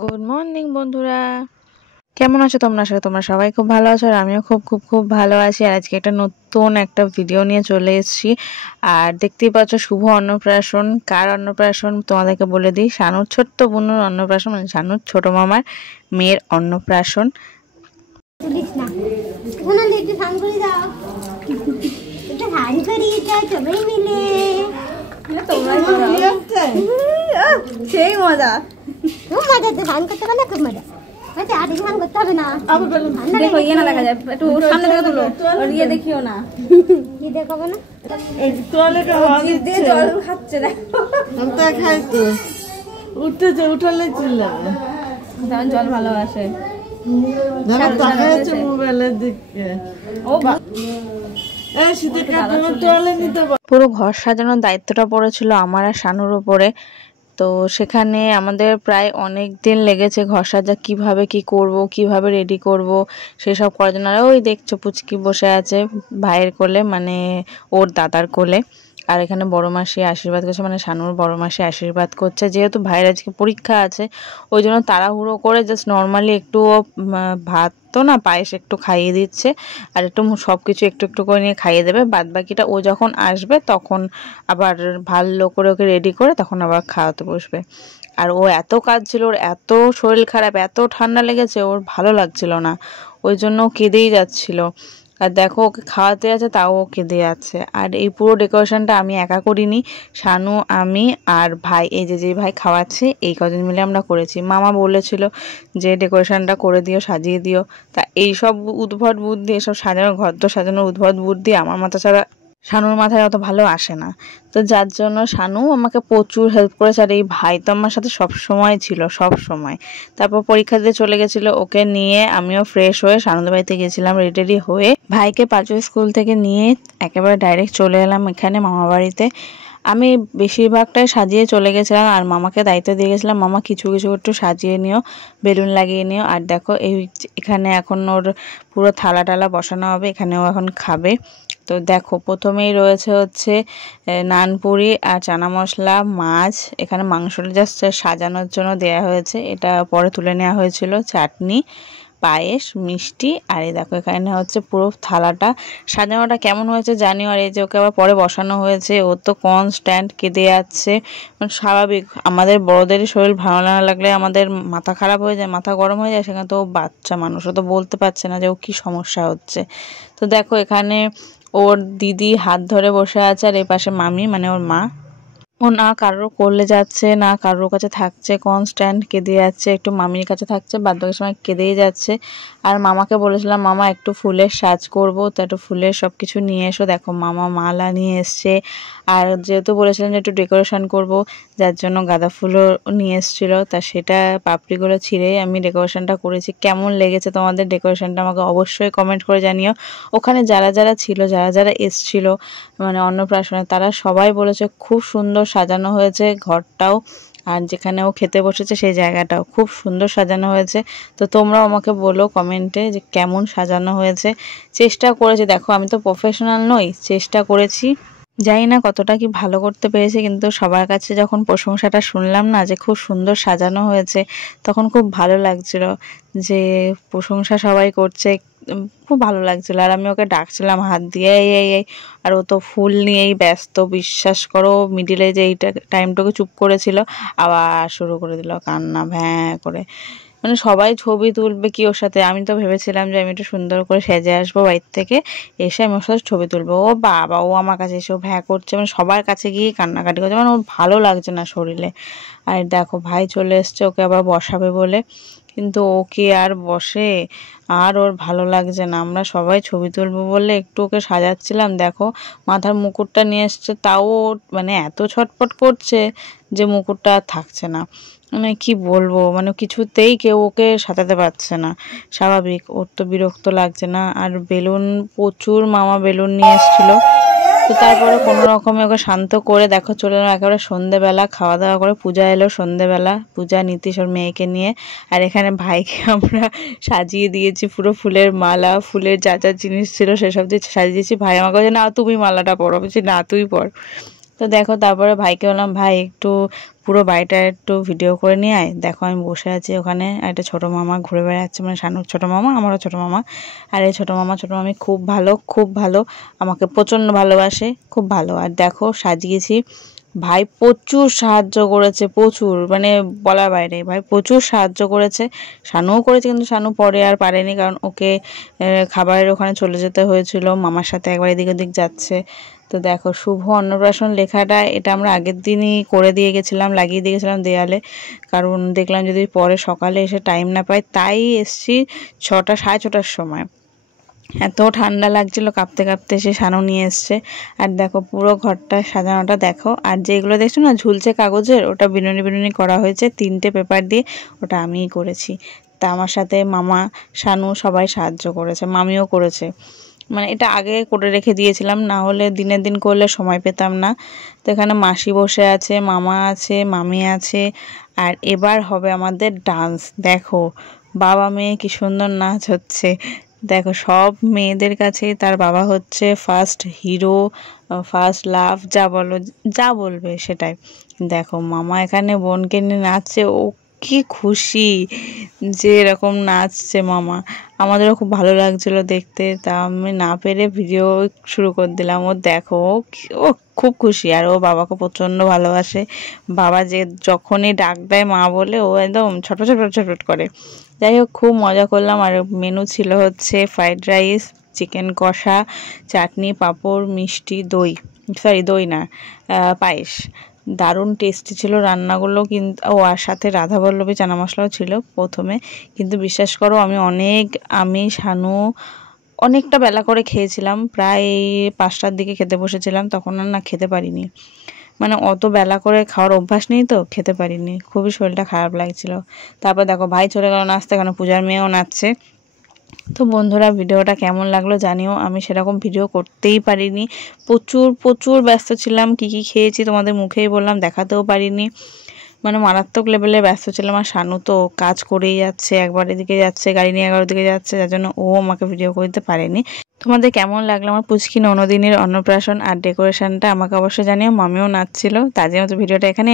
Good morning বন্ধুরা, কেমন আছো তোমরা? আশা করি তোমরা সবাই খুব ভালো আছো, আর আমিও খুব খুব খুব ভালো আছি। আর আজকে একটা নতুন একটা ভিডিও নিয়ে চলে এসেছি। আর দেখতেই পাচ্ছ শুভ অন্নপ্রাশন। কার অন্নপ্রাশন তোমাদেরকে বলে দিই, শানুর ছোট্ট বোনের অন্নপ্রাশন, মানে শানুর ছোট মামার মেয়ের অন্নপ্রাশন। সেই মজা, খুব মজা, ধান করতে পারলে খুব মজা। আচ্ছা, আর ধান করতে হবে না। দেখো ইয়ে না দেখা যায়, একটু সামনে থেকে তুলো, আর ইয়ে দেখিও না। কি দেখাবো না? এই টয়লেটে জিভ দিয়ে জল খাচ্ছে, দেখো আমরা খাই তো উঠতে উঠালে চিল্লাবে, যেমন জল ভালোবাসে। দেখো তাকায় আছে মোবাইলের দিকে। ও বাবা, এই শীতে কাপড় তোয়ালে নিতে পারো। পুরো ঘর সাজানোর দায়িত্বটা পড়েছিল আমার আর শানুর উপরে। তো সেখানে আমাদের প্রায় অনেক দিন লেগেছে ঘর সাজা, কিভাবে কি করব, কিভাবে রেডি করব সেসব করার জন্য। আর ওই দেখছো পুচকি বসে আছে ভাইয়ের কোলে, মানে ওর দাদার কোলে। আর এখানে বড় মাসি আশীর্বাদ করছে, মানে শানুর বড় মাসি আশীর্বাদ করছে। যেহেতু ভাইয়ের আজকে পরীক্ষা আছে, ওই জন্য তাড়াহুড়ো করে জাস্ট নর্মালি একটু ভাত তো না, পায়েস একটু খাইয়ে দিচ্ছে, আর একটু সব কিছু একটু একটু করে নিয়ে খাইয়ে দেবে। বাদ বাকিটা ও যখন আসবে তখন আবার ভালো করে ওকে রেডি করে তখন আবার খাওয়াতে বসবে। আর ও এত কাজ ছিল, ওর এত শরীর খারাপ, এত ঠান্ডা লেগেছে, ওর ভালো লাগছিল না, ওই জন্য ও কেঁদেই যাচ্ছিল। আর দেখো ওকে খাওয়াতে আছে, তাও ও কেঁদে যাচ্ছে। আর এই পুরো ডেকোরেশনটা আমি একা করিনি, শানু, আমি আর ভাই, এই যে ভাই খাওয়াচ্ছে, এই কজন মিলে আমরা করেছি। মামা বলেছিল যে ডেকোরেশনটা করে দিও, সাজিয়ে দিও। তা এইসব উদ্ভট বুদ্ধি, এসব সাজানো, ঘর তো সাজানোর উদ্ভট বুদ্ধি আমার মাথা ছাড়া শানুর মাথায় অত ভালো আসে না। তো যার জন্য শানু আমাকে প্রচুর হেল্প করেছে। আর এই ভাই তো আমার সাথে সব সময় ছিল, সব সময়। তারপর পরীক্ষা দিয়ে চলে গেছিলো, ওকে নিয়ে আমিও ফ্রেশ হয়ে শানুদের বাড়িতে গেছিলাম রেডি হয়ে। ভাইকে পাঁচুই স্কুল থেকে নিয়ে একেবারে ডাইরেক্ট চলে এলাম এখানে মামা বাড়িতে। আমি বেশিরভাগটাই সাজিয়ে চলে গেছিলাম, আর মামাকে দায়িত্ব দিয়ে গেছিলাম, মামা কিছু কিছু একটু সাজিয়ে নিও, বেলুন লাগিয়ে নিও। আর দেখো এখানে এখন ওর পুরো থালা টালা বসানো হবে, এখানেও এখন খাবে। তো দেখো প্রথমেই রয়েছে হচ্ছে নানপুরি আর চানা মশলা, মাছ, এখানে মাংসটা জাস্ট সাজানোর জন্য দেয়া হয়েছে, এটা পরে তুলে নেওয়া হয়েছিল, চাটনি, পায়েস, মিষ্টি। আর এই দেখো এখানে হচ্ছে পুরো থালাটা সাজানোটা কেমন হয়েছে জানিও। আর এই যে ওকে আবার পরে বসানো হয়েছে, ও তো কনস্ট্যান্ট কেঁদে যাচ্ছে, মানে স্বাভাবিক। আমাদের বড়দেরই শরীর ভালো না লাগলে আমাদের মাথা খারাপ হয়ে যায়, মাথা গরম হয়ে যায়, সেখানে তো ও বাচ্চা মানুষ, ও তো বলতে পারছে না যে ও কী সমস্যা হচ্ছে। তো দেখো এখানে ওর দিদি হাত ধরে বসে আছে, আর এই পাশে মামি, মানে ওর মা। ও না কারোর কোলে যাচ্ছে, না কারোর কাছে থাকছে, কনস্ট্যান্ট কেঁদে যাচ্ছে, একটু মামির কাছে থাকছে, বাদ বাকি সময় কেঁদেই যাচ্ছে। আর মামাকে বলেছিলাম, মামা একটু ফুলের সাজ করব, তো একটু ফুলের সব কিছু নিয়ে এসো। দেখো মামা মালা নিয়ে এসছে। আর যেহেতু বলেছিলাম যে একটু ডেকোরেশন করব, যার জন্য গাঁদা ফুলও নিয়ে এসেছিলো, তা সেটা পাপড়িগুলো ছিঁড়েই আমি ডেকোরেশনটা করেছি। কেমন লেগেছে তোমাদের ডেকোরেশনটা আমাকে অবশ্যই কমেন্ট করে জানিও। ওখানে যারা যারা ছিল, যারা যারা এসছিল মানে অন্নপ্রাশনে, তারা সবাই বলেছে খুব সুন্দর সাজানো হয়েছে ঘরটাও, আর যেখানে ও খেতে বসেছে সেই জায়গাটাও খুব সুন্দর সাজানো হয়েছে। তো তোমরাও আমাকে বলো কমেন্টে যে কেমন সাজানো হয়েছে। চেষ্টা করেছি, দেখো আমি তো প্রফেশনাল নই, চেষ্টা করেছি, জানি না কতটা কি ভালো করতে পেরেছি, কিন্তু সবার কাছে যখন প্রশংসাটা শুনলাম না যে খুব সুন্দর সাজানো হয়েছে, তখন খুব ভালো লাগছিল যে প্রশংসা সবাই করছে, খুব ভালো লাগছিল। আর আমি ওকে ডাকছিলাম হাত দিয়ে, এই, আর ও তো ফুল নিয়েই ব্যস্ত, বিশ্বাস করো। মিডিলে যে এইটা টাইমটুকু চুপ করেছিল, আবার শুরু করে দিল কান্না ভ্যাঁ করে। মানে সবাই ছবি তুলবে কি ওর সাথে, আমি তো ভেবেছিলাম যে আমি একটু সুন্দর করে সেজে আসবো বাইরে থেকে, এসে আমি ওর সাথে ছবি তুলবো। ও বাবা, ও আমার কাছে এসে ভ্যাঁ করছে, মানে সবার কাছে গিয়ে কান্নাকাটি করছে, মানে ওর ভালো লাগছে না শরীরে। আর দেখো ভাই চলে এসছে ওকে আবার বসাবে বলে, কিন্তু ও কি আর বসে, আর ওর ভালো লাগছে না। আমরা সবাই ছবি তুলবো বলে একটু ওকে সাজাচ্ছিলাম, দেখো মাথার মুকুটটা নিয়ে এসছে, তাও মানে এত ছটপট করছে যে মুকুটটা আর থাকছে না। মানে কি বলবো, মানে কিছুতেই কেউ ওকে সাজাতে পারছে না। স্বাভাবিক, ওর তো বিরক্ত লাগছে না। আর বেলুন প্রচুর মামা বেলুন নিয়ে এসেছিল, তো তারপরে কোনো রকমে ওকে শান্ত করে দেখো চলে এলাম একেবারে সন্ধেবেলা, খাওয়া দাওয়া করে পূজা এলো সন্ধেবেলা, পূজা নীতিশ ওর মেয়েকে নিয়ে। আর এখানে ভাইকে আমরা সাজিয়ে দিয়েছি পুরো ফুলের মালা, ফুলের যা যা জিনিস ছিল সেসব দিয়ে সাজিয়ে দিয়েছি। ভাই আমাকে বলছে না তুমি মালাটা পরো, বলছি না তুই পর। তো দেখো তারপরে ভাইকে বললাম, ভাই একটু পুরো বাড়িটা একটু ভিডিও করে নিয়ে আয়। দেখো আমি বসে আছি ওখানে, একটা ছোটো মামা ঘুরে বেড়াচ্ছে, মানে শানুর ছোটো মামা, আমারও ছোটো মামা। আর এই ছোটো মামা ছোটো মামি খুব ভালো, খুব ভালো, আমাকে প্রচণ্ড ভালোবাসে, খুব ভালো। আর দেখো সাজিয়েছি, ভাই প্রচুর সাহায্য করেছে, প্রচুর, মানে বলার বাইরে। ভাই প্রচুর সাহায্য করেছে, শানুও করেছে, কিন্তু শানু পরে আর পারেনি, কারণ ওকে খাবারের ওখানে চলে যেতে হয়েছিল, মামার সাথে একবার এদিক ওদিক যাচ্ছে। তো দেখো শুভ অন্নপ্রাশন লেখাটা এটা আমরা আগের দিনই করে দিয়ে গেছিলাম, লাগিয়ে দিয়ে গেছিলাম দেয়ালে, কারণ দেখলাম যদি পরে সকালে এসে টাইম না পাই, তাই এসছি 6টা, সাড়ে 6টার সময়। এত ঠান্ডা লাগছিল, কাঁপতে কাঁপতে সে শানু নিয়ে এসছে। আর দেখো পুরো ঘরটা সাজানোটা দেখো। আর যেগুলো দেখছো না ঝুলছে কাগজের, ওটা বিনুনি বিনুনি করা হয়েছে 3টে পেপার দিয়ে, ওটা আমিই করেছি। তা আমার সাথে মামা, শানু সবাই সাহায্য করেছে, মামিও করেছে। মানে এটা আগে করে রেখে দিয়েছিলাম, না হলে দিনের দিন করলে সময় পেতাম না। তো এখানে মাসি বসে আছে, মামা আছে, মামি আছে। আর এবার হবে আমাদের ডান্স। দেখো বাবা মেয়ে কি সুন্দর নাচ হচ্ছে। দেখো সব মেয়েদের কাছেই তার বাবা হচ্ছে ফার্স্ট হিরো, ফার্স্ট লাভ, যা বলো, যা বলবে সেটাই। দেখো মামা এখানে বোনকে নিয়ে নাচছে, ও কি খুশি যে এরকম নাচছে মামা। আমাদেরও খুব ভালো লাগছিল দেখতে, তা আমি না পেরে ভিডিও শুরু করে দিলাম। ও দেখো ও খুব খুশি, আর ও বাবাকে প্রচণ্ড ভালোবাসে। বাবা যে যখনই ডাক দেয় মা বলে, ও একদম ছটফট ছটফট ছটফট করে। যাই হোক খুব মজা করলাম। আর মেনু ছিল হচ্ছে ফ্রাইড রাইস, চিকেন কষা, চাটনি, পাঁপড়, মিষ্টি, দই, সরি দই না, পায়েস। দারুণ টেস্টি ছিল রান্নাগুলো, কিন্তু আর সাথে রাধাবল্লভী চানা মশলাও ছিল প্রথমে। কিন্তু বিশ্বাস করো আমি শানু অনেকটা বেলা করে খেয়েছিলাম, প্রায় 5টার দিকে খেতে বসেছিলাম, তখন আর না খেতে পারিনি। মানে অত বেলা করে খাওয়ার অভ্যাস নেই, তো খেতে পারিনি, খুবই শরীরটা খারাপ লাগছিল। তারপর দেখো ভাই চলে গেল নাচতে, কেন পূজার মেয়েও নাচছে। তো বন্ধুরা ভিডিওটা কেমন লাগলো জানিও, আমি সেরকম ভিডিও করতেই পারিনি, প্রচুর প্রচুর ব্যস্ত ছিলাম। কি কি খেয়েছি তোমাদের মুখেই বললাম, দেখাতেও পারিনি, মানে মারাত্মক লেভেলে ব্যস্ত ছিলাম। আর শানু তো কাজ করেই যাচ্ছে, একবার এদিকে যাচ্ছে গাড়ি নিয়ে, একবার ওদিকে যাচ্ছে, যার জন্য ও আমাকে ভিডিও করতে পারেনি। তোমাদের কেমন লাগলো আমার পুচকি ননদিনীর অন্নপ্রাশন আর ডেকোরেশনটা আমাকে অবশ্যই জানিও। মামিও নাচছিল। তার জন্য তো ভিডিওটা এখানে